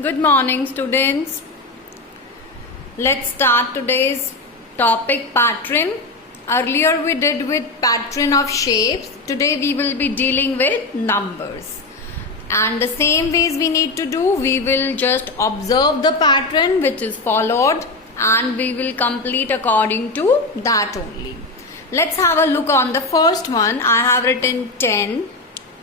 Good morning, students. Let's start today's topic pattern. Earlier we did with pattern of shapes. Today we will be dealing with numbers. And the same ways we need to do, we will just observe the pattern which is followed and we will complete according to that only. Let's have a look on the first one. I have written 10,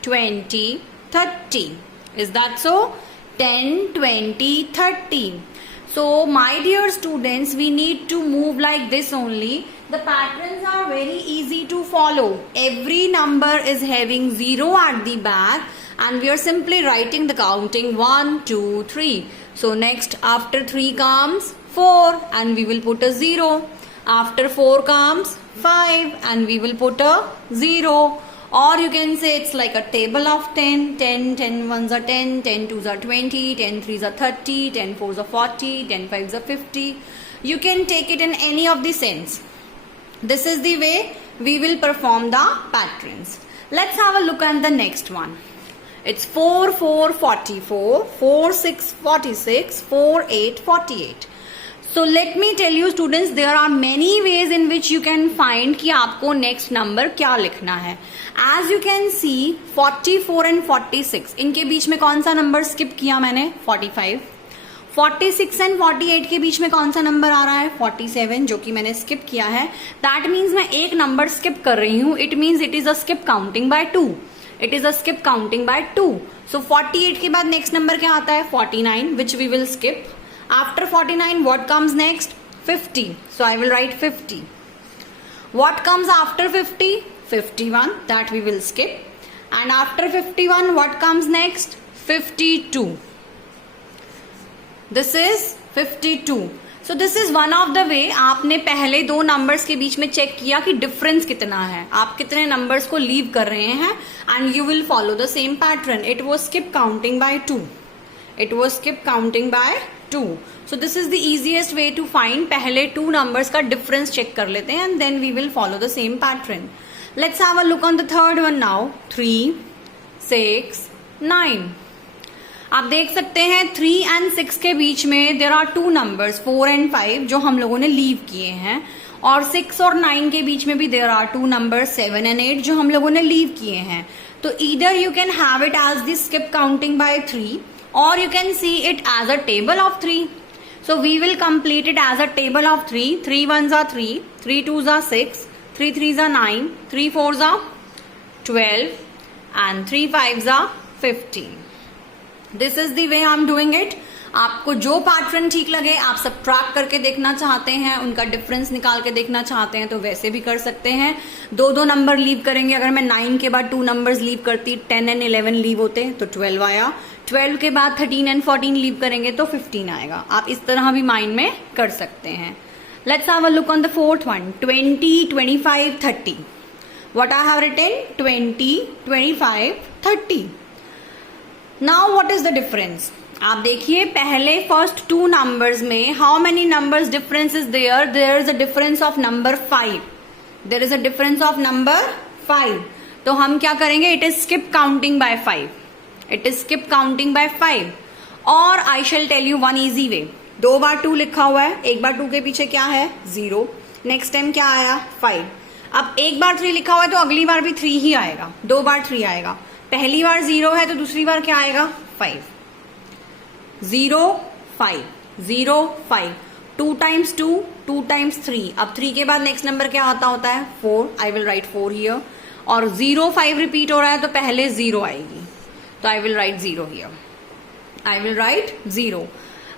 20, 30. Is that so? 10, 20, 30. So my dear students, we need to move like this only. The patterns are very easy to follow. Every number is having 0 at the back and we are simply writing the counting 1, 2, 3. So next after 3 comes 4 and we will put a 0. After 4 comes 5 and we will put a 0. Or you can say it's like a table of 10, 10 1s are 10, 10 2s are 20, 10 3s are 30, 10 4s are 40, 10 5s are 50. You can take it in any of the sense. This is the way we will perform the patterns. Let's have a look at the next one. It's 4 4 44, 4 6 46, 4 8 48. So let me tell you students, there are many ways in which you can find कि आपको next number क्या लिखना है. As you can see 44 and 46 इनके बीच में कौन सा number skip किया मैंने 45. 46 and 48 के बीच में कौन सा नंबर आ रहा है 47 जो कि मैंने स्किप किया है. दैट मीन्स मैं एक नंबर स्किप कर रही हूँ. It means it is a skip counting by 2. It is a skip counting by 2. So 48 के बाद नेक्स्ट नंबर क्या आता है 49 which we will skip. After 49, what comes next? 50. So I will write 50. What comes after 50? 51. That we will skip. And after 51, what comes next? 52. This is 52. So this is one of the way आपने पहले दो numbers के बीच में check किया कि difference कितना है, आप कितने नंबर्स को लीव कर रहे हैं, and you will follow the same pattern. It was skip counting by 2. It was skip counting by 2. So this is the easiest way to find. पहले two numbers का difference check कर लेते हैं and then we will follow the same pattern. Let's have a look on the third one now. 3, 6, 9. आप देख सकते हैं 3 and 6 के बीच में there are two numbers 4 and 5 जो हम लोगों ने लीव किए हैं, और 6 और 9 के बीच में भी there are two numbers 7 and 8 जो हम लोगों ने लीव किए हैं. तो either you can have it as the skip counting by 3 or you can see it as a table of 3. So we will complete it as a table of 3. 3 1s are 3, 3 2s are 6, 3 3s are 9, 3 4s are 12 and 3 5s are 15. This is the way I am doing it. आपको जो pattern ठीक लगे, आप subtract करके देखना चाहते हैं, उनका डिफरेंस निकाल के देखना चाहते हैं तो वैसे भी कर सकते हैं. दो नंबर लीव करेंगे. अगर मैं 9 के बाद 2 नंबर्स लीव करती, 10 and 11 लीव होते तो 12 आया. 12 के बाद 13 and 14 लीव करेंगे तो 15 आएगा. आप इस तरह भी माइंड में कर सकते हैं. Let's have a look on the fourth one. 20, 25, 30. What I have written 20, 25, 30. Now what is the difference? आप देखिए पहले फर्स्ट टू नंबर्स में how many numbers difference is there. There is a difference of number 5. There is a difference of number 5. तो हम क्या करेंगे? It is skip counting by 5. It is skip counting by 5. और I shall tell you one easy way. 2 बार 2 लिखा हुआ है, एक बार 2 के पीछे क्या है 0. नेक्स्ट टाइम क्या आया 5. अब एक बार 3 लिखा हुआ है तो अगली बार भी 3 ही आएगा. 2 बार 3 आएगा. पहली बार 0 है तो दूसरी बार क्या आएगा 5. 0 5 0 5. 2 times 2 2 times 3. अब 3 के बाद नेक्स्ट नंबर क्या आता होता है 4. I will write 4 here. और 0 5 रिपीट हो रहा है तो पहले 0 आएगी, तो I will write 0 here. I will write 0.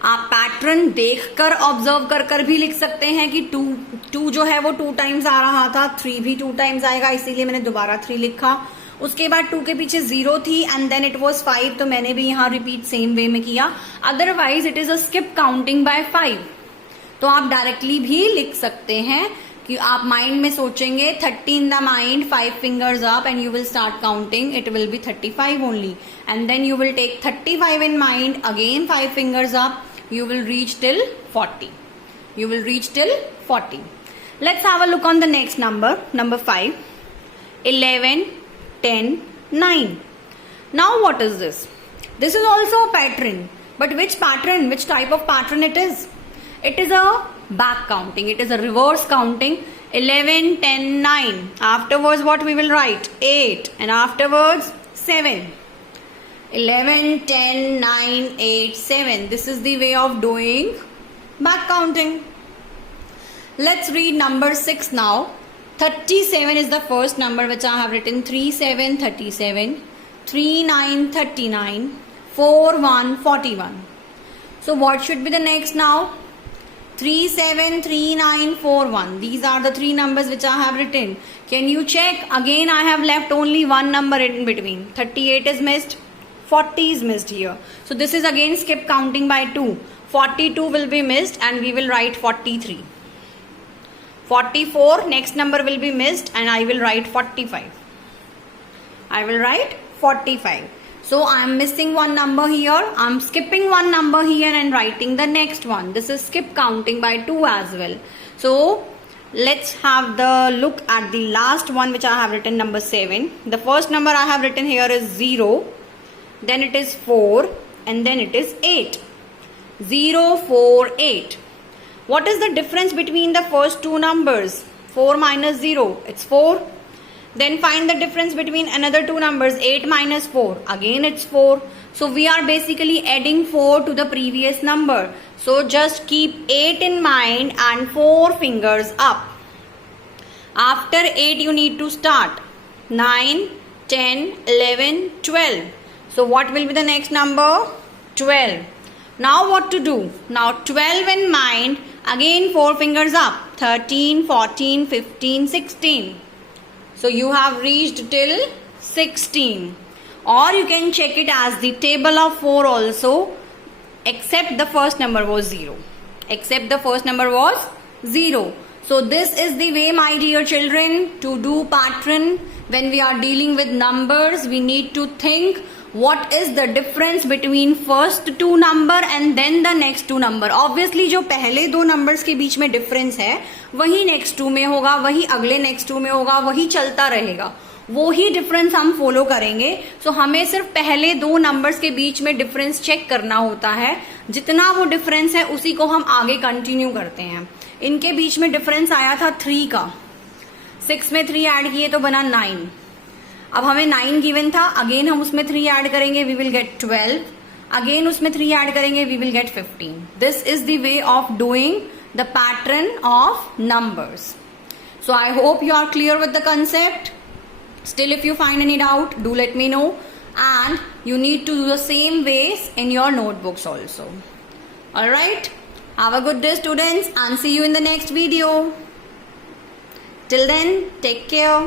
आप पैटर्न देखकर ऑब्जर्व कर कर भी लिख सकते हैं कि 2 जो है वो 2 टाइम्स आ रहा था, 3 भी 2 टाइम्स आएगा, इसीलिए मैंने दोबारा 3 लिखा. उसके बाद 2 के पीछे 0 थी एंड देन इट वाज 5, तो मैंने भी यहाँ रिपीट सेम वे में किया. Otherwise it is a skip counting by 5. तो आप डायरेक्टली भी लिख सकते हैं कि आप माइंड में सोचेंगे 30 in the mind, 5 fingers up and you will start counting. It will be 35 only. And then you will take 35 in mind, again 5 fingers up. You will reach till 40. You will reach till 40. Let's have a look on the next number, number 5. 11, 10, 9. Now what is this? This is also a pattern. But which pattern, which type of pattern it is? It is a back counting. It is a reverse counting. 11, 10, 9. Afterwards, what we will write? 8. And afterwards, 7. 11, 10, 9, 8, 7. This is the way of doing back counting. Let's read number 6 now. 37 is the first number which I have written. 3, 7, 37. 3, 9, 39. 4, 1, 41. So what should be the next now? 3, 7, 3, 9, 4, 1. These are the three numbers which I have written. Can you check? Again, I have left only one number in between. 38 is missed. 40 is missed here. So this is again skip counting by 2. 42 will be missed and we will write 43. 44, next number will be missed and I will write 45. I will write 45. So I am missing one number here. I am skipping one number here and writing the next one. This is skip counting by 2 as well. So let's have the look at the last one which I have written, number 7. The first number I have written here is 0. Then it is 4 and then it is 8. 0, 4, 8. What is the difference between the first two numbers? 4 minus 0, it's 4. Then find the difference between another two numbers, 8 minus 4. Again it's 4. So we are basically adding 4 to the previous number. So just keep 8 in mind and 4 fingers up. After 8 you need to start. 9, 10, 11, 12. So what will be the next number? 12. Now what to do? Now 12 in mind. Again 4 fingers up. 13, 14, 15, 16. So you have reached till 16. Or you can check it as the table of 4 also. Except the first number was 0. Except the first number was 0. So this is the way, my dear children, to do pattern. When we are dealing with numbers, we need to think what is the difference between first two number and then the next two number. Obviously जो पहले दो numbers के बीच में difference है वही next two में होगा, वही अगले next two में होगा, वही चलता रहेगा, वो ही difference हम follow करेंगे. So हमें सिर्फ पहले दो numbers के बीच में difference check करना होता है. जितना वो difference है उसी को हम आगे continue करते हैं. इनके बीच में difference आया था 3 का. 6 में 3 ऐड किए तो बना 9. अब हमें 9 गिवन था, अगेन हम उसमें 3 ऐड करेंगे, वी विल गेट 12. अगेन उसमें 3 ऐड करेंगे, we will get 15. This is the way of doing the pattern of numbers. So I hope you are clear with the concept. Still, if you find any doubt, do let me know. And you need to do the same ways in your notebooks also. Alright? Have a good day, students, and see you in the next video. Till then, take care.